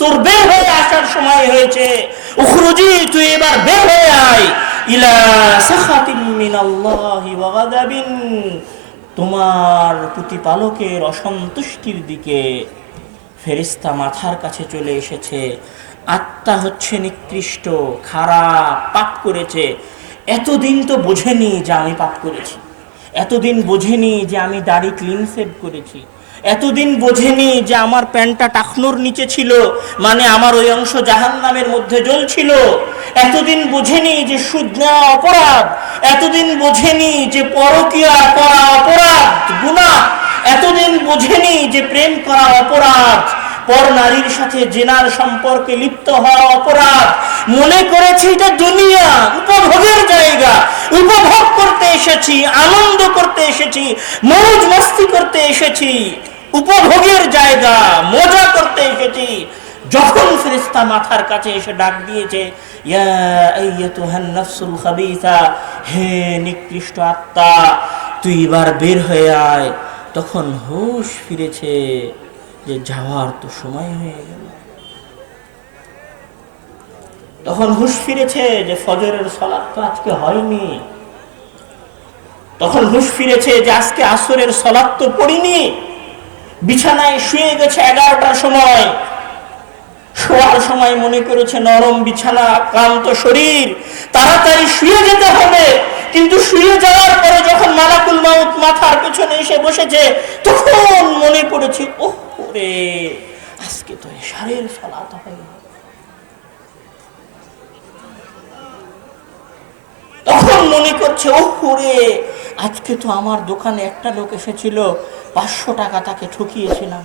তোর বের হয়ে আসার সময় হয়েছে। উখরুজি, তুই এবার বের হয়ে আয়। ইলা সাখাতিন ওয়া তোমার প্রতিপালকের অসন্তুষ্টির দিকে ফেরিস্তা মাথার কাছে চলে এসেছে। আত্মা হচ্ছে নিকৃষ্ট, খারাপ, পাপ করেছে। এতদিন তো বোঝেনি যে আমি পাপ করেছি। এতদিন বোঝেনি যে আমি দাড়ি ক্লিন সেভ করেছি। এতদিন বোঝেনি যে আমার প্যান্টটা টাকনোর নিচে ছিল মানে আমার ওই অংশ জাহান নামের মধ্যে জ্বলছিল। এতদিন বোঝেনি যে সুদ নেওয়া অপরাধ, এতদিন বোঝেনি যে পরকিয়া করা অপরাধ গুণা এতদিন বোঝেনি যে প্রেম করা অপরাধ, পর নারীর সাথে জেনার সম্পর্কে লিপ্ত হওয়া অপরাধ। মনে করেছি এটা দুনিয়া, উপভোগের জায়গা, উপভোগ করতে এসেছি, আনন্দ করতে এসেছি মৌজ মস্তি করতে এসেছি। উপভোগের জায়গা, মজা করতে এসেছি। যখন ফেরেশতা মাথার কাছে এসে ডাক দিয়েছে হে নিকৃষ্ট আত্মা, তুই এবার বের হয়ে আয়। তখন হুশ ফিরেছে যে যাওয়ার তো সময় হয়ে গেল। তখন হুশ ফিরেছে যে ফজরের সলাৎ তো আজকে হয়নি। তখন হুশ ফিরেছে যে আজকে আসরের সলাৎ তো পড়িনি। বিছানায় শুয়ে গেছে এগারোটার সময়। শোয়ার সময় মনে করেছে নরম বিছানা, ক্লান্ত শরীর। তাড়াতাড়ি শুয়ে যেতে হবে। কিন্তু শুয়ে যাওয়ার পরে যখন মালাকুল মাউত মাথার পেছনে এসে বসেছে, তখন মনে পড়েছে, ওহ রে, আজকে তো এশারের সলাত হয় তখন মনে করছে, ওহ রে, আজকে তো আমার দোকানে একটা লোক এসেছিল। পাঁচশো টাকা তাকে ঠকিয়েছিলাম।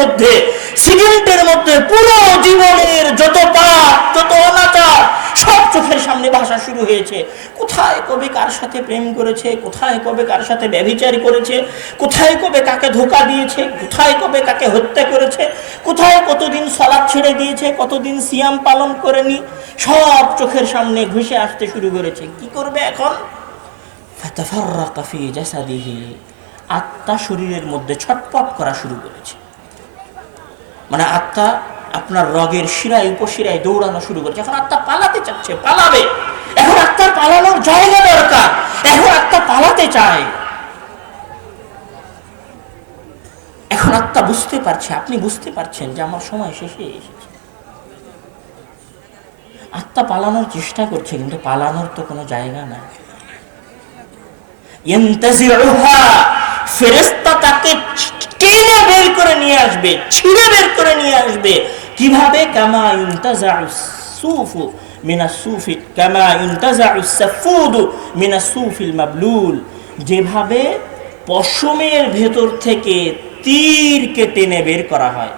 মধ্যে মধ্যে পুরো জীবনের যত পাপ, যত অনাচার, সব চোখের সামনে ভাষা শুরু হয়েছে। কোথায় কবে কার সাথে প্রেম করেছে, কোথায় কবে কার সাথে করেছে, কোথায় কবে কাকে ধোকা দিয়েছে, কোথায় কবে কাকে হত্যা করেছে, কোথায় কতদিন সলাদ ছেড়ে দিয়েছে, কতদিন সিয়াম পালন করেনি, সব চোখের সামনে ঘুষে আসতে শুরু করেছে। কি করবে এখন? আত্মা শরীরের মধ্যে ছটপট করা শুরু করেছে। মানে আত্মা আপনার রগের শিরায়, উপশিরায় দৌড়ানো শুরু করেছে। এখন আত্মা পালাতে চাচ্ছে, পালাবে। এখন আত্মার পালানোর জায়গা দরকার। এখন আত্মা পালাতে চায়। এখন আত্মা বুঝতে পারছে, আপনি বুঝতে পারছেন যে আমার সময় শেষে এসেছে। আত্মা পালানোর চেষ্টা করছে, কিন্তু পালানোর তো কোনো জায়গা নাই। তাকে টেনে বের করে নিয়ে আসবে বের করে নিয়ে আসবে। মিনা যেভাবে পশমের ভেতর থেকে তীরকে টেনে বের করা হয়।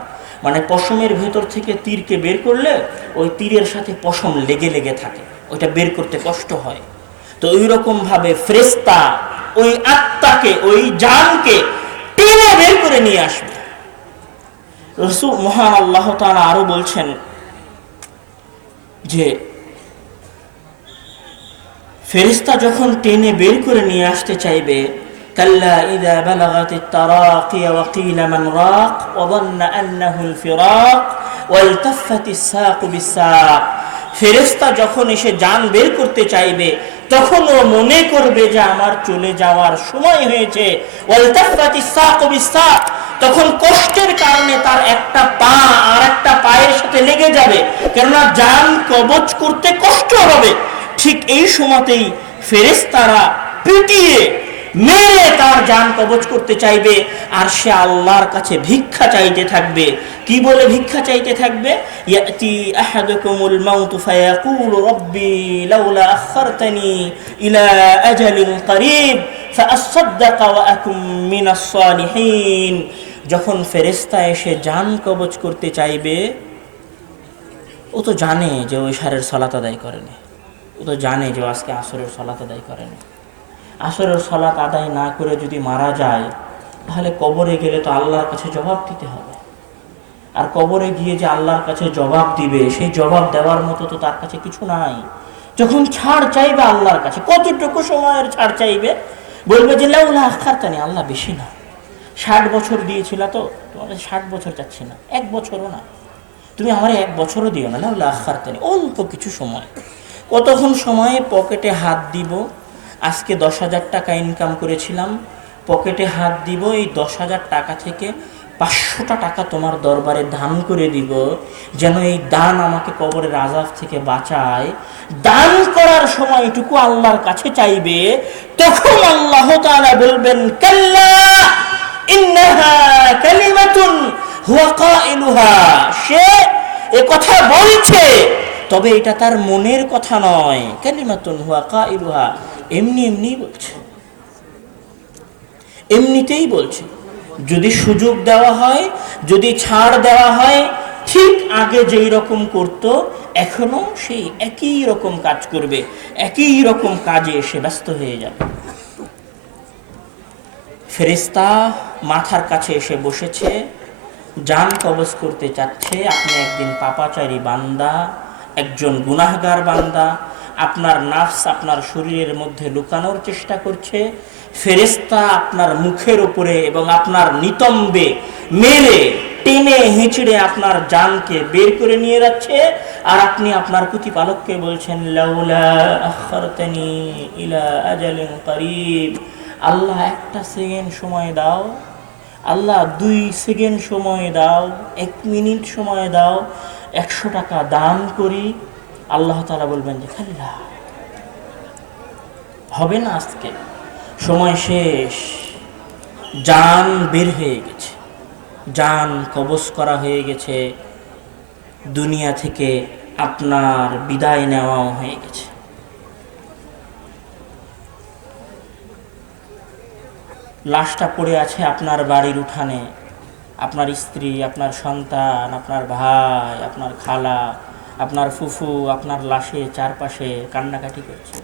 মানে পশমের ভেতর থেকে তীরকে বের করলে ওই তীরের সাথে পশম লেগে লেগে থাকে। ওইটা বের করতে কষ্ট হয়। তো ওই রকম ভাবে ফ্রেস্তা ওই আত্মাকে ওই জানকে টেনে বের করে নিয়ে আসবে রসু মহান আল্লাহ তাআলা আরো বলছেন যে ফেরিস্তা যখন টেনে বের করে নিয়ে আসতে চাইবে كلا إذا بلغت التراقي وقيل من راق وظن أنه الفراق والتفت الساق بالساق ফেরেস্তা যখন এসে যান বের করতে চাইবে তখন ও মনে করবে যে আমার চলে যাওয়ার সময় হয়েছে। তখন কষ্টের কারণে তার একটা পা আর একটা পায়ের সাথে লেগে যাবে। কেননা যান কবচ করতে কষ্ট হবে। ঠিক এই সময়তেই ফেরেস্তারা পিটিয়ে মেরে তার যান কবচ করতে চাইবে আর সে আল্লাহর কাছে ভিক্ষা চাইতে থাকবে কি বলে ভিক্ষা চাইতে থাকবে ইয়াতি আহাদুকুমুল মাউতু ফায়াকুলু রাব্বি লাউলা আখারতানি ইলা আজালিন করিব فأصدق وأكن من الصالحين যখন ফেরেশতা এসে জান কবচ করতে চাইবে ও তো জানে যে ওই সারের সলাত আদায় করেনি ও তো জানে যে ও আজকে আসরের সলাত আদায় করেনি আসরের সলাত আদায় না করে যদি মারা যায়, তাহলে কবরে গেলে তো আল্লাহর কাছে জবাব দিতে হবে। আর কবরে গিয়ে যে আল্লাহর কাছে জবাব দিবে, সেই জবাব দেওয়ার মতো তো তার কাছে কিছু নাই। যখন ছাড় চাইবে আল্লাহর কাছে, কতটুকু সময়ের ছাড় চাইবে? বলবে যে, লাউলা আখারতানি আল্লাহ বেশি না। ষাট বছর দিয়েছিল তো, তোমাদের ষাট বছর চাচ্ছি না, এক বছরও না। তুমি আমার এক বছরও দিও না না আখারতানি অল্প কিছু সময়। কতক্ষণ সময়ে পকেটে হাত দিব আজকে দশ হাজার টাকা ইনকাম করেছিলাম। পকেটে হাত দিব, এই দশ হাজার টাকা থেকে পাঁচশোটা টাকা তোমার দরবারে দান করে দিব, যেন এই দান আমাকে কবরের আজাব থেকে বাঁচায়। দান করার সময় সময়টুকু আল্লাহর কাছে চাইবে, তখন আল্লাহ তাআলা বলবেন, কাল্লা, ইন্নাহা হুয়া সে এ কথা বলছে, তবে এটা তার মনের কথা নয়। কালিমাতুন হুয়া কা কাইলুহা। এমনি এমনি বলছে। এমনিতেই বলছে, যদি সুযোগ দেওয়া হয়, যদি ছাড় দেওয়া হয়, ঠিক আগে যেই রকম করত, এখনও সেই একই রকম কাজ করবে, একই রকম কাজে এসে ব্যস্ত হয়ে যাবে। ফেরেস্তা মাথার কাছে এসে বসেছে, যান কবজ করতে চাচ্ছে, আপনি একদিন পাপাচারী বান্দা, একজন গুনাহগার বান্দা আপনার নাফস আপনার শরীরের মধ্যে লুকানোর চেষ্টা করছে। ফেরেস্তা আপনার মুখের উপরে এবং আপনার নিতম্বে মেরে টেনে হিঁচড়ে আপনার জানকে বের করে নিয়ে যাচ্ছে। আর আপনি আপনার প্রতিপালককে বলছেন আল্লাহ একটা সেকেন্ড সময় দাও। আল্লাহ দুই সেকেন্ড সময় দাও, এক মিনিট সময় দাও, একশো টাকা দান করি। আল্লাহ তালা বলবেন যে, খাল্লা, হবে না আজকে? সময় শেষ। জান বের হয়ে গেছে। জান কবজ করা হয়ে গেছে। দুনিয়া থেকে আপনার বিদায় নেওয়াও হয়ে গেছে। লাশটা পড়ে আছে আপনার বাড়ির উঠানে। আপনার স্ত্রী, আপনার সন্তান, আপনার ভাই, আপনার খালা আপনার ফুফু, আপনার লাশে চারপাশে কান্নাকাটি করছে।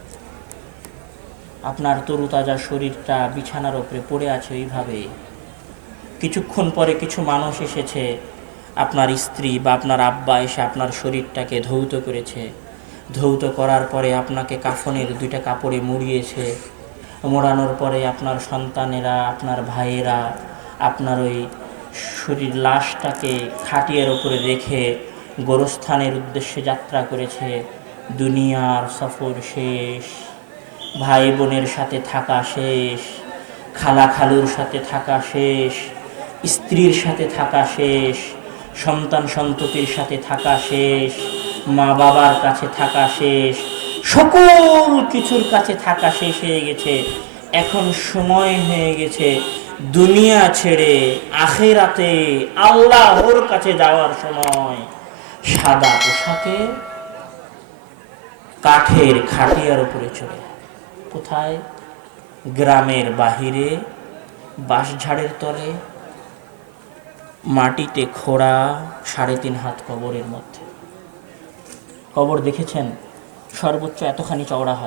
আপনার তরুতাজা শরীরটা বিছানার ওপরে পড়ে আছে ওইভাবে। কিছুক্ষণ পরে কিছু মানুষ এসেছে। আপনার স্ত্রী বা আপনার আব্বা এসে আপনার শরীরটাকে ধৌত করেছে। ধৌত করার পরে আপনাকে কাফনের দুইটা কাপড়ে মুড়িয়েছে। মোড়ানোর পরে আপনার সন্তানেরা, আপনার ভাইয়েরা, আপনার ওই শরীর লাশটাকে খাটিয়ার ওপরে রেখে গোরস্থানের উদ্দেশ্যে যাত্রা করেছে দুনিয়ার সফর শেষ। ভাই বোনের সাথে থাকা শেষ খালা খালুর সাথে থাকা শেষ, স্ত্রীর সাথে থাকা শেষ, সন্তান সন্ততির সাথে থাকা শেষ মা বাবার কাছে থাকা শেষ, সকল কিছুর কাছে থাকা শেষ হয়ে গেছে। এখন সময় হয়ে গেছে দুনিয়া ছেড়ে আখেরাতে আল্লাহর কাছে যাওয়ার সময়। সাদা পোশাকে কাঠের খাটিয়ার উপরে চলে কোথায়? গ্রামের বাহিরে, বাঁশঝাড়ের তলে, মাটিতে খোড়া সাড়ে তিন হাত কবরের মধ্যে। কবর দেখেছেন? সর্বোচ্চ এতখানি চওড়া হয়।